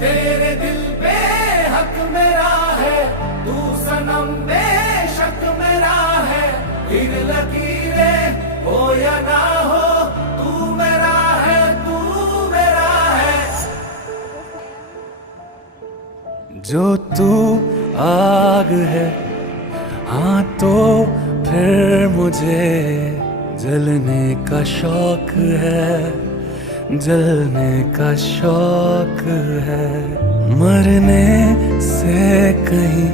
तेरे दिल पे हक मेरा है, तू सनम बेशक मेरा है। फिर लकीरें हो या ना हो, तू मेरा है, तू मेरा है। जो तू आग है, हाँ तो फिर मुझे जलने का शौक है, जलने का शौक है। मरने से कहीं